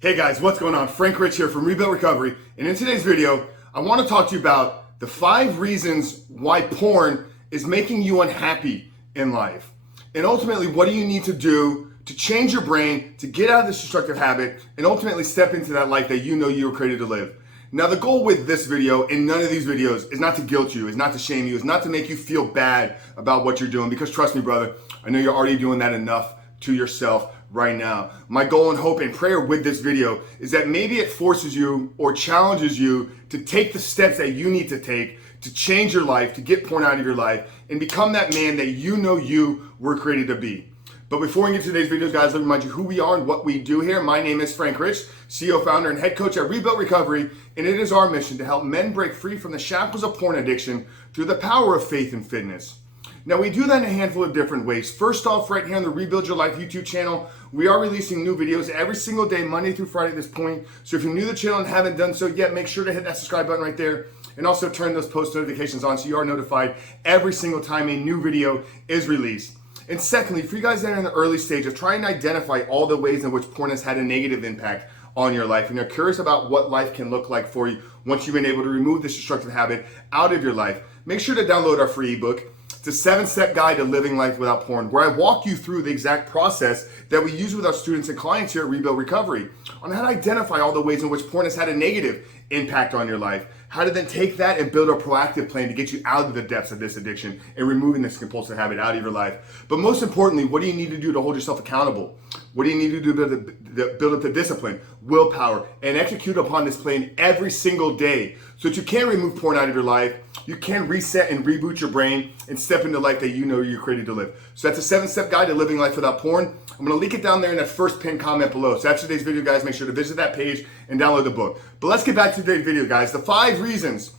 Hey guys, what's going on? Frank Rich here from Rebuilt Recovery, and in today's video, I want to talk to you about the 5 reasons why porn is making you unhappy in life. And ultimately, what do you need to do to change your brain, to get out of this destructive habit, and ultimately step into that life that you know you were created to live. Now, the goal with this video, and none of these videos, is not to guilt you, is not to shame you, is not to make you feel bad about what you're doing, because trust me, brother, I know you're already doing that enough to yourself right now. My goal and hope and prayer with this video is that maybe it forces you or challenges you to take the steps that you need to take to change your life, to get porn out of your life, and become that man that you know you were created to be. But before we get to today's video, guys, let me remind you who we are and what we do here. My name is Frank Rich, CEO, founder, and head coach at Rebuilt Recovery, and it is our mission to help men break free from the shackles of porn addiction through the power of faith and fitness. Now, we do that in a handful of different ways. First off, right here on the Rebuild Your Life YouTube channel, we are releasing new videos every single day, Monday through Friday at this point. So if you're new to the channel and haven't done so yet, make sure to hit that subscribe button right there and also turn those post notifications on so you are notified every single time a new video is released. And secondly, for you guys that are in the early stage of trying to identify all the ways in which porn has had a negative impact on your life, and you're curious about what life can look like for you once you've been able to remove this destructive habit out of your life, make sure to download our free ebook. It's a 7-step guide to living life without porn, where I walk you through the exact process that we use with our students and clients here at Rebuild Recovery on how to identify all the ways in which porn has had a negative impact on your life, how to then take that and build a proactive plan to get you out of the depths of this addiction and removing this compulsive habit out of your life. But most importantly, what do you need to do to hold yourself accountable? What do you need to do to build up the discipline, willpower, and execute upon this plan every single day so that you can remove porn out of your life, you can reset and reboot your brain and step into life that you know you're created to live. So that's a 7-step guide to living life without porn. I'm going to link it down there in that first pinned comment below. So after today's video, guys, make sure to visit that page and download the book. But let's get back to today's video, guys. The 5 reasons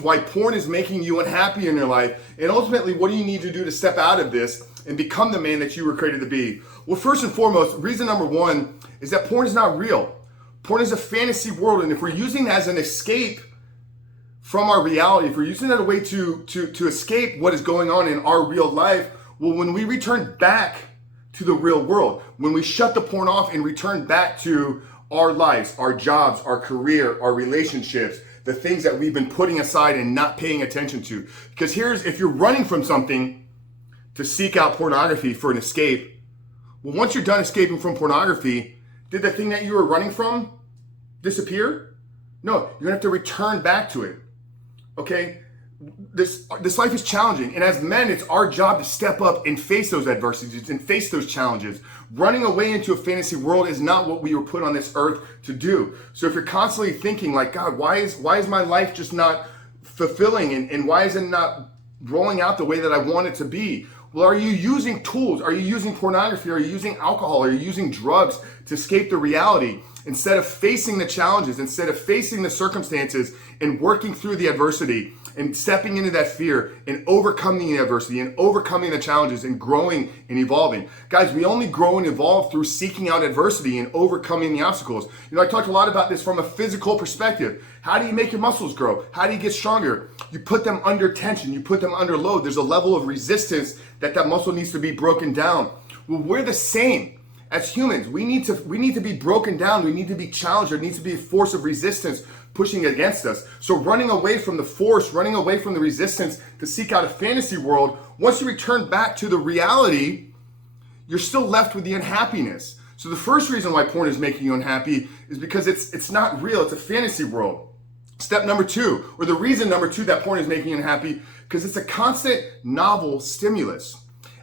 why porn is making you unhappy in your life, and ultimately, what do you need to do to step out of this and become the man that you were created to be? Well, first and foremost, reason number 1 is that porn is not real. Porn is a fantasy world, and if we're using it as an escape from our reality, if we're using that a way to escape what is going on in our real life, well, when we return back to the real world, when we shut the porn off and return back to our lives, our jobs, our career, our relationships, the things that we've been putting aside and not paying attention to. Because if you're running from something to seek out pornography for an escape, well, once you're done escaping from pornography, did the thing that you were running from disappear? No, you're gonna have to return back to it. Okay? This life is challenging, and as men, it's our job to step up and face those adversities and face those challenges. Running away into a fantasy world is not what we were put on this earth to do. So if you're constantly thinking like, God, why is my life just not fulfilling, and why is it not rolling out the way that I want it to be? Well, are you using tools? Are you using pornography? Are you using alcohol? Are you using drugs to escape the reality? Instead of facing the challenges, instead of facing the circumstances and working through the adversity and stepping into that fear and overcoming the adversity and overcoming the challenges and growing and evolving. Guys, we only grow and evolve through seeking out adversity and overcoming the obstacles. You know, I talked a lot about this from a physical perspective. How do you make your muscles grow? How do you get stronger? You put them under tension. You put them under load. There's a level of resistance that muscle needs to be broken down. Well, we're the same. As humans, we need to be broken down. We need to be challenged. There needs to be a force of resistance pushing against us. So running away from the force, running away from the resistance to seek out a fantasy world, once you return back to the reality, you're still left with the unhappiness. So the first reason why porn is making you unhappy is because it's not real. It's a fantasy world. Step number 2, or the reason number 2 that porn is making you unhappy, because it's a constant novel stimulus.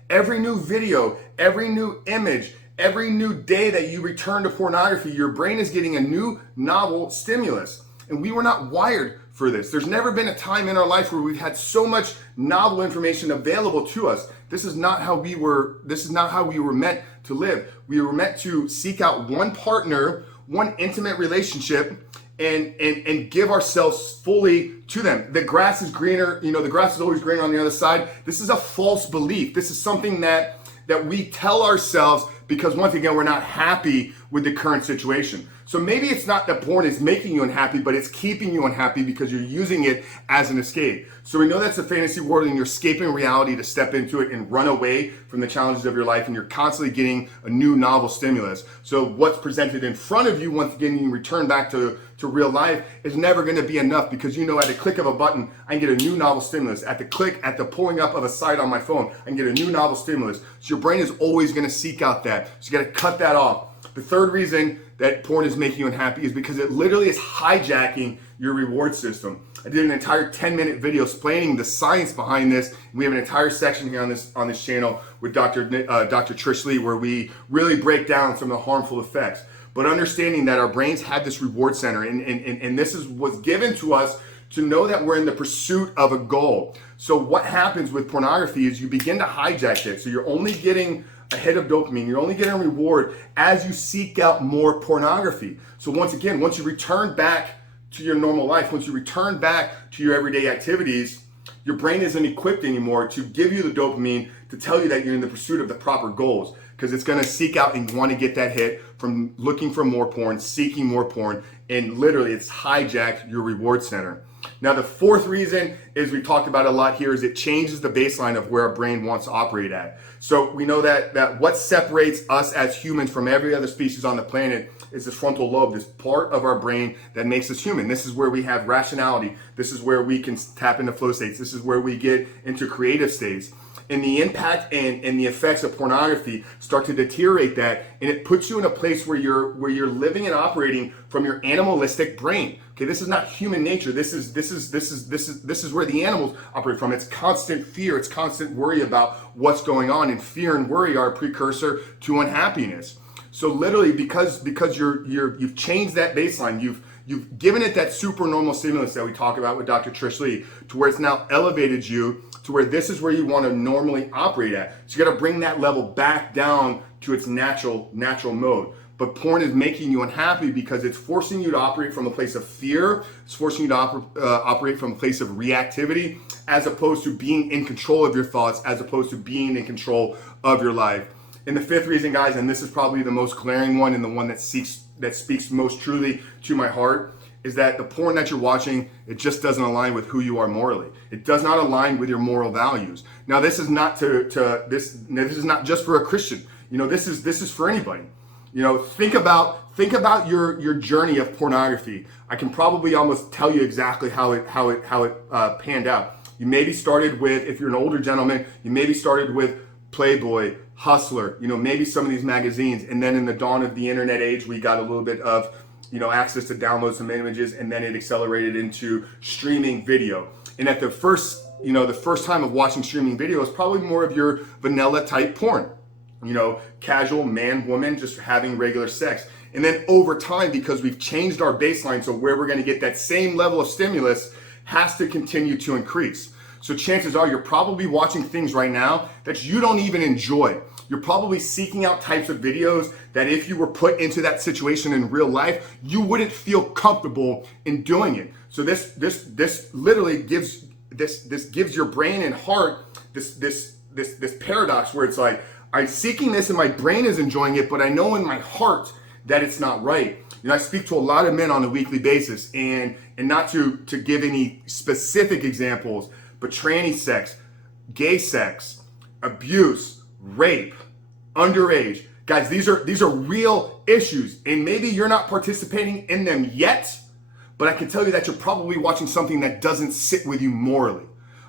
Every new video, every new image, every new day that you return to pornography, your brain is getting a new novel stimulus. And we were not wired for this. There's never been a time in our life where we've had so much novel information available to us. This is not how we were meant to live. We were meant to seek out one partner, one intimate relationship, and give ourselves fully to them. The grass is greener, the grass is always greener on the other side. This is a false belief. This is something that we tell ourselves because once again, we're not happy with the current situation. So maybe it's not that porn is making you unhappy, but it's keeping you unhappy because you're using it as an escape. So we know that's a fantasy world and you're escaping reality to step into it and run away from the challenges of your life, and you're constantly getting a new novel stimulus. So what's presented in front of you, once again, you return back to real life, is never going to be enough, because you know at the click of a button, I can get a new novel stimulus. At the pulling up of a site on my phone, I can get a new novel stimulus. So your brain is always going to seek out that. So you got to cut that off. The third reason that porn is making you unhappy is because it literally is hijacking your reward system. I did an entire 10-minute video explaining the science behind this. We have an entire section here on this channel with Dr. Trish Lee, where we really break down some of the harmful effects. But understanding that our brains have this reward center, and this is what's given to us to know that we're in the pursuit of a goal. So what happens with pornography is you begin to hijack it. So you're only getting a hit of dopamine, you're only getting a reward as you seek out more pornography. So once again, once you return back to your normal life, once you return back to your everyday activities, your brain isn't equipped anymore to give you the dopamine to tell you that you're in the pursuit of the proper goals, because it's going to seek out and want to get that hit from looking for more porn, seeking more porn, and literally it's hijacked your reward center. Now, the fourth reason is, we talked about a lot here, is it changes the baseline of where our brain wants to operate at. So we know that what separates us as humans from every other species on the planet is this frontal lobe, this part of our brain that makes us human. This is where we have rationality. This is where we can tap into flow states. This is where we get into creative states. And the impact and the effects of pornography start to deteriorate that, and it puts you in a place where you're living and operating from your animalistic brain. Okay, this is not human nature. This is where the animals operate from. It's constant fear. It's constant worry about what's going on, and fear and worry are a precursor to unhappiness. So literally, because you've changed that baseline, you've given it that supernormal stimulus that we talk about with Dr. Trish Lee, to where it's now elevated you to where this is where you want to normally operate at. So you got to bring that level back down to its natural mode. But porn is making you unhappy because it's forcing you to operate from a place of fear. It's forcing you to operate from a place of reactivity, as opposed to being in control of your thoughts, as opposed to being in control of your life. And the fifth reason, guys, and this is probably the most glaring one and the one that speaks most truly to my heart, is that the porn that you're watching, it just doesn't align with who you are morally. It does not align with your moral values. Now, this is not this is not just for a Christian. You know, this is for anybody. You know, think about your journey of pornography. I can probably almost tell you exactly how it panned out. You maybe started with, if you're an older gentleman, you maybe started with Playboy, Hustler, you know, maybe some of these magazines, and then in the dawn of the internet age, we got a little bit of, you know, access to download some images, and then it accelerated into streaming video. And at the first time of watching streaming video is probably more of your vanilla type porn, you know, casual man, woman, just having regular sex. And then over time, because we've changed our baseline, so where we're going to get that same level of stimulus has to continue to increase. So chances are you're probably watching things right now that you don't even enjoy. You're probably seeking out types of videos that if you were put into that situation in real life, you wouldn't feel comfortable in doing it. So this literally gives your brain and heart this paradox where it's like, I'm seeking this and my brain is enjoying it, but I know in my heart that it's not right. You know, I speak to a lot of men on a weekly basis, and not to give any specific examples, but tranny sex, gay sex, abuse, rape, underage. Guys, these are real issues, and maybe you're not participating in them yet, but I can tell you that you're probably watching something that doesn't sit with you morally.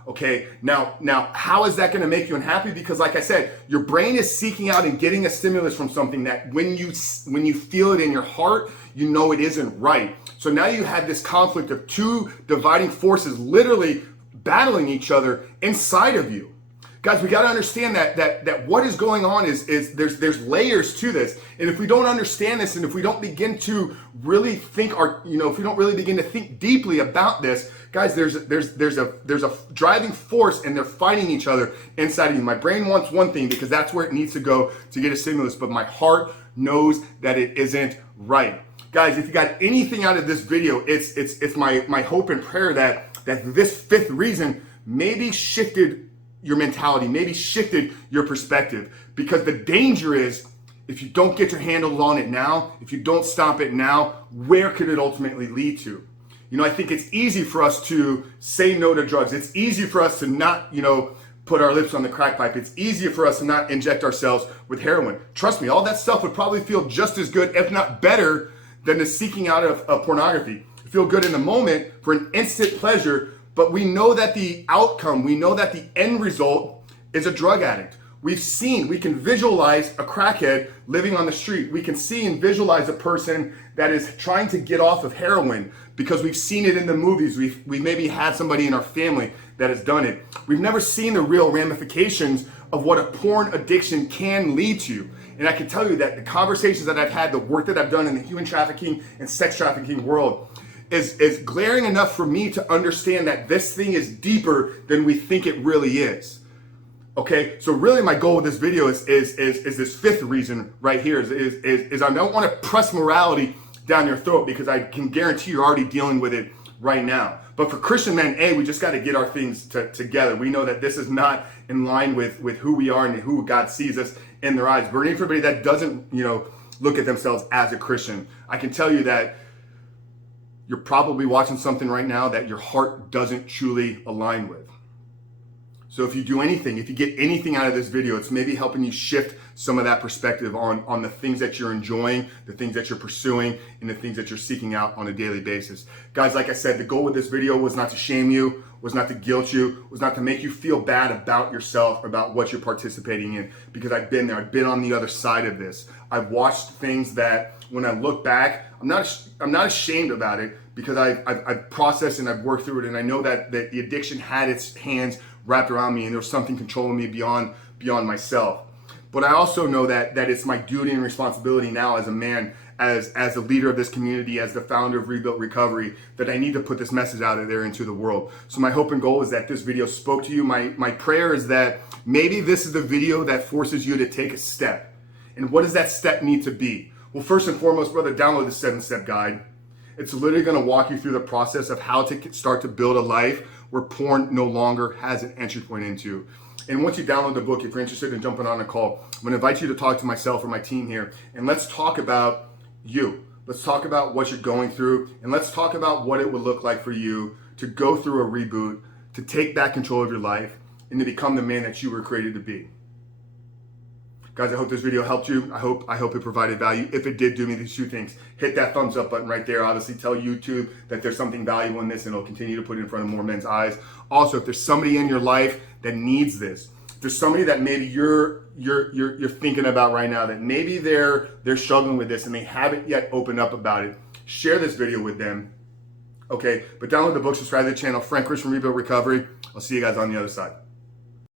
Okay, now how is that going to make you unhappy? Because like I said, your brain is seeking out and getting a stimulus from something that when you feel it in your heart, you know it isn't right. So now you have this conflict of two dividing forces literally battling each other inside of you. Guys, we got to understand that what is going on is there's layers to this. And if we don't understand this, and if we don't begin to really think if we don't really begin to think deeply about this, guys, there's a driving force, and they're fighting each other inside of you. My brain wants one thing because that's where it needs to go to get a stimulus, but my heart knows that it isn't right. Guys, if you got anything out of this video, it's my hope and prayer that this fifth reason maybe shifted your mentality, maybe shifted your perspective, because the danger is if you don't get your handle on it now, if you don't stop it now, where could it ultimately lead to? I think it's easy for us to say no to drugs. It's easy for us to not, put our lips on the crack pipe. It's easier for us to not inject ourselves with heroin. Trust me, all that stuff would probably feel just as good, if not better, than the seeking out of pornography. Feel good in the moment for an instant pleasure, but we know that the outcome, we know that the end result is a drug addict. We can visualize a crackhead living on the street. We can see and visualize a person that is trying to get off of heroin because we've seen it in the movies. We've maybe had somebody in our family that has done it. We've never seen the real ramifications of what a porn addiction can lead to. And I can tell you that the conversations that I've had, the work that I've done in the human trafficking and sex trafficking world is glaring enough for me to understand that this thing is deeper than we think it really is. Okay, so really my goal with this video is this fifth reason right here is I don't want to press morality down your throat because I can guarantee you're already dealing with it right now. But for Christian men, we just got to get our things together. We know that this is not in line with who we are and who God sees us in their eyes. But anybody that doesn't, look at themselves as a Christian, I can tell you that you're probably watching something right now that your heart doesn't truly align with. So if you do anything, if you get anything out of this video, it's maybe helping you shift some of that perspective on the things that you're enjoying, the things that you're pursuing, and the things that you're seeking out on a daily basis. Guys, like I said, the goal with this video was not to shame you, was not to guilt you, was not to make you feel bad about yourself, about what you're participating in, because I've been there. I've been on the other side of this. I've watched things that when I look back, I'm not ashamed about it because I've processed and I've worked through it, and I know that the addiction had its hands wrapped around me and there was something controlling me beyond myself. But I also know that it's my duty and responsibility now as a man, as a leader of this community, as the founder of Rebuilt Recovery, that I need to put this message out there into the world. So my hope and goal is that this video spoke to you. My prayer is that maybe this is the video that forces you to take a step. And what does that step need to be? Well, first and foremost, brother, download the 7-step guide. It's literally going to walk you through the process of how to start to build a life where porn no longer has an entry point into. And once you download the book, if you're interested in jumping on a call, I'm going to invite you to talk to myself or my team here, and let's talk about you. Let's talk about what you're going through, and let's talk about what it would look like for you to go through a reboot, to take back control of your life, and to become the man that you were created to be. Guys, I hope this video helped you. I hope it provided value. If it did, do me these two things. Hit that thumbs up button right there. Obviously, tell YouTube that there's something valuable in this, and it'll continue to put it in front of more men's eyes. Also, if there's somebody in your life that needs this, if there's somebody that maybe you're thinking about right now, that maybe they're struggling with this and they haven't yet opened up about it, share this video with them. Okay, but download the book, subscribe to the channel. Frank Rich from Rebuilt Recovery. I'll see you guys on the other side.